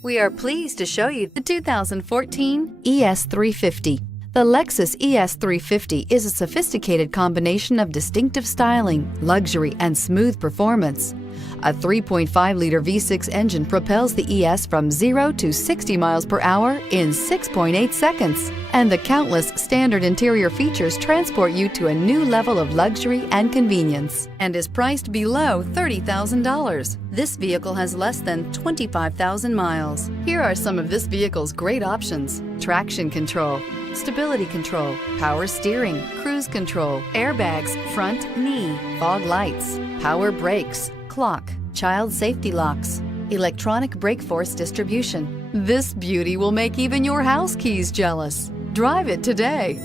We are pleased to show you the 2014 ES350. The Lexus ES350 is a sophisticated combination of distinctive styling, luxury, and smooth performance. A 3.5-liter V6 engine propels the ES from 0 to 60 miles per hour in 6.8 seconds, and the countless standard interior features transport you to a new level of luxury and convenience, and is priced below $30,000. This vehicle has less than 25,000 miles. Here are some of this vehicle's great options: traction control, stability control, power steering, cruise control, airbags, front knee, fog lights, power brakes, clock, child safety locks, electronic brake force distribution. This beauty will make even your house keys jealous. Drive it today.